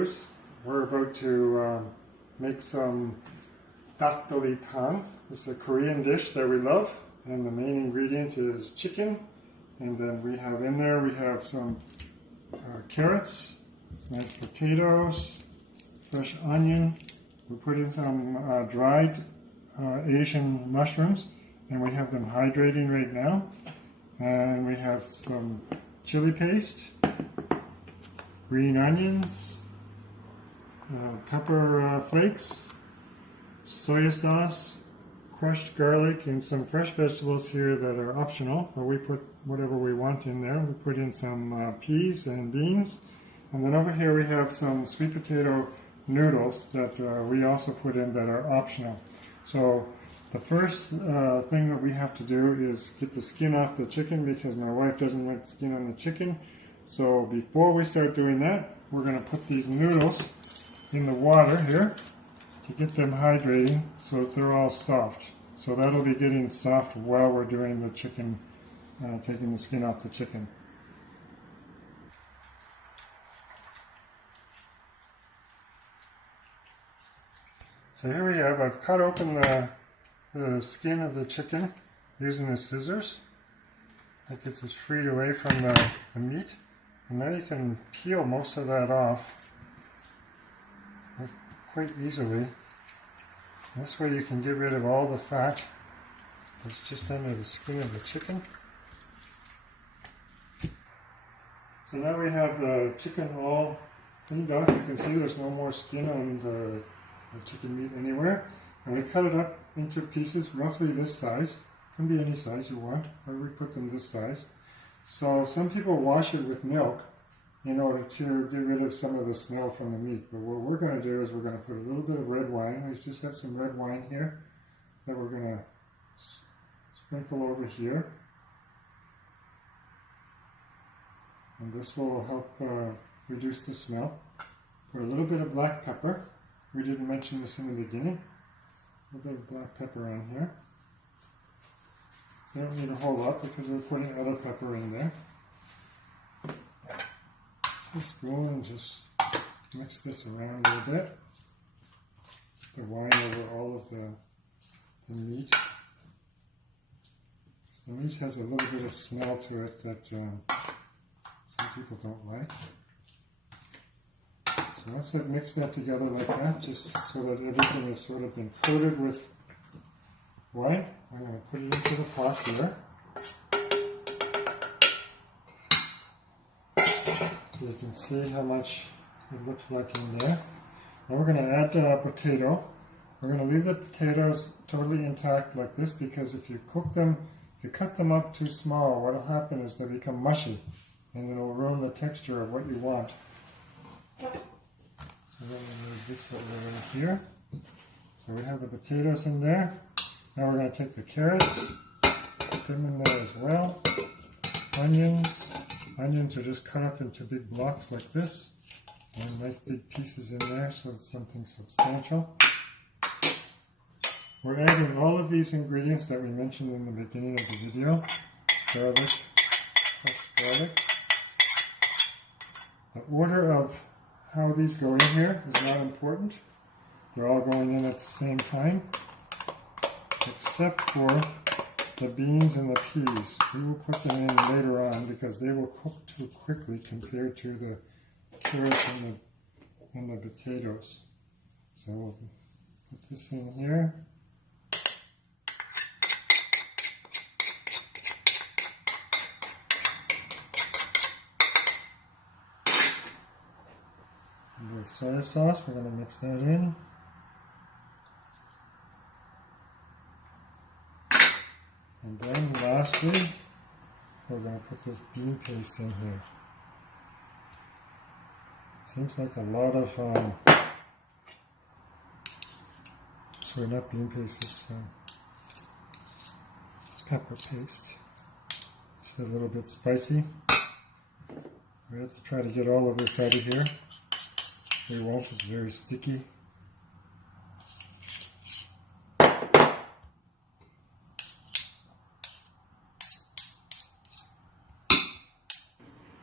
viewers, we're about to make some Dak Do Li Tang. This is a Korean dish that we love, and the main ingredient is chicken. And then we have in there, we have some carrots, nice potatoes, fresh onion. We put in some dried Asian mushrooms, and we have them hydrating right now. And we have some chili paste, green onions, pepper flakes, soy sauce, crushed garlic, and some fresh vegetables here that are optional, but we put whatever we want in there. We put in some peas and beans, and then over here we have some sweet potato noodles that we also put in that are optional. So the first thing that we have to do is get the skin off the chicken, because my wife doesn't like the skin on the chicken. So before we start doing that, we're going to put these noodles in the water here to get them hydrating so that they're all soft. So that'll be getting soft while we're doing the chicken, taking the skin off the chicken. So here we have, I've cut open the skin of the chicken using the scissors. That gets it freed away from the meat. And now you can peel most of that off quite easily. This way you can get rid of all the fat that's just under the skin of the chicken. So now we have the chicken all cleaned off. You can see there's no more skin on the chicken meat anywhere. And we cut it up into pieces roughly this size. Can be any size you want, or we put them this size. So some people wash it with milk in order to get rid of some of the smell from the meat. But what we're going to do is we're going to put a little bit of red wine. We just have some red wine here that we're going to sprinkle over here. And this will help reduce the smell. Put a little bit of black pepper. We didn't mention this in the beginning. A little bit of black pepper on here. You don't need a whole lot because we're putting other pepper in there. Just go and just mix this around a little bit. Put the wine over all of the meat. The meat has a little bit of smell to it that some people don't like. So once I've mixed that together like that, just so that everything has sort of been coated with wine, I'm going to put it into the pot here. So you can see how much it looks like in there. Now we're going to add potato. We're going to leave the potatoes totally intact like this, because if you cook them, if you cut them up too small, what will happen is they become mushy and it will ruin the texture of what you want. So we're going to move this over right here. So we have the potatoes in there. Now we're going to take the carrots, put them in there as well. Onions. Onions are just cut up into big blocks like this. And nice big pieces in there, so it's something substantial. We're adding all of these ingredients that we mentioned in the beginning of the video. Garlic, crushed garlic. The order of how these go in here is not important. They're all going in at the same time, except for the beans and the peas. We will put them in later on because they will cook too quickly compared to the carrots and the potatoes. So we'll put this in here. And with soy sauce, we're going to mix that in. And then lastly, we're going to put this bean paste in here. Seems like a lot of, sorry, not bean paste, it's pepper paste. It's a little bit spicy. So we have to try to get all of this out of here. We won't, it's very sticky.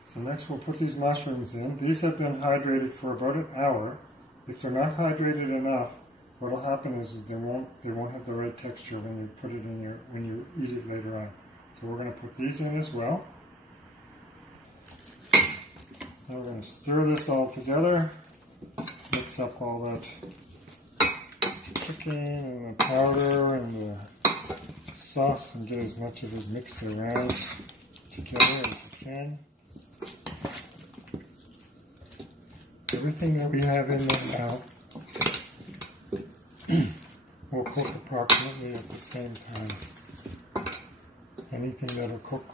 So next we'll put these mushrooms in. These have been hydrated for about an hour. If they're not hydrated enough, what will happen is they won't have the right texture when you put it in when you eat it later on. So we're going to put these in as well. Now we're going to stir this all together. Mix up all that chicken and the powder and the sauce and get as much of it mixed around together as you can. Everything that we have in there now will cook approximately at the same time. Anything that will cook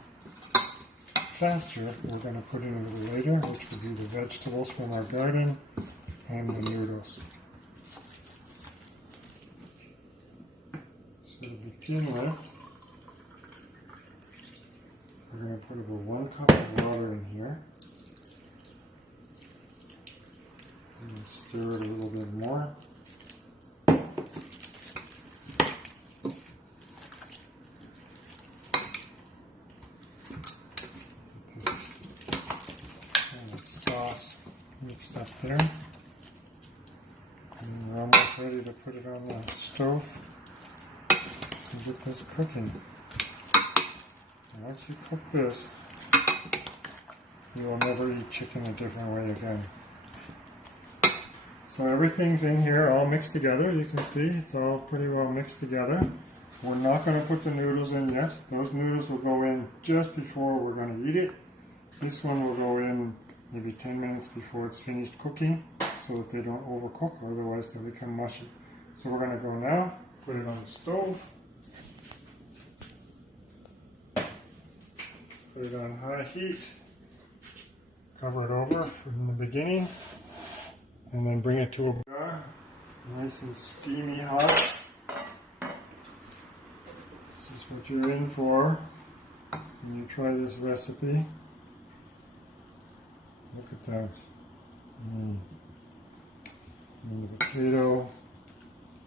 faster, we're going to put in a little later, which will be the vegetables from our garden and the noodles. So to begin with, we're going to put about 1 cup of water in here. And stir it a little bit more. Get this kind of sauce mixed up there. And we're almost ready to put it on the stove and get this cooking. And once you cook this, you will never eat chicken a different way again. So everything's in here all mixed together. You can see it's all pretty well mixed together. We're not going to put the noodles in yet. Those noodles will go in just before we're going to eat it. This one will go in maybe 10 minutes before it's finished cooking so that they don't overcook, otherwise they'll become mushy. So we're going to go now, put it on the stove, put it on high heat, cover it over from the beginning, and then bring it to a jar, nice and steamy hot. This is what you're in for when you try this recipe. Look at that. And the potato.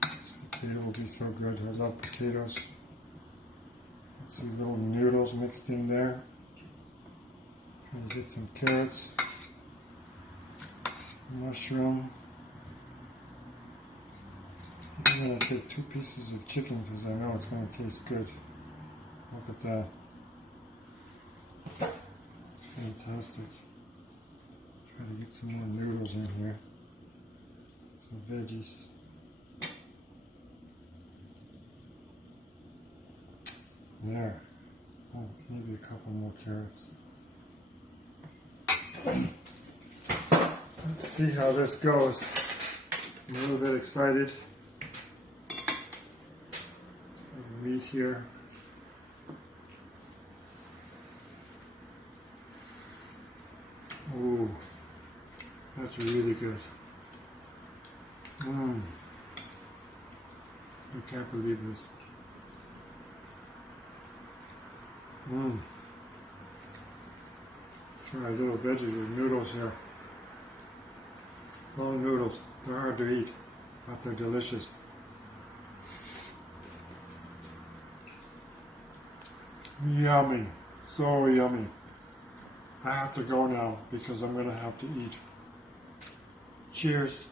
This potato will be so good. I love potatoes. See little noodles mixed in there. Trying to get some carrots. Mushroom. I'm going to take 2 pieces of chicken because I know it's going to taste good. Look at that. Fantastic. Try to get some more noodles in here. Some veggies. There. Oh, maybe a couple more carrots. Let's see how this goes. I'm a little bit excited. Meat here. Ooh, that's really good. I can't believe this. Try a little veggie with noodles here. Long noodles. They're hard to eat, but they're delicious. Yummy. So yummy. I have to go now because I'm going to have to eat. Cheers.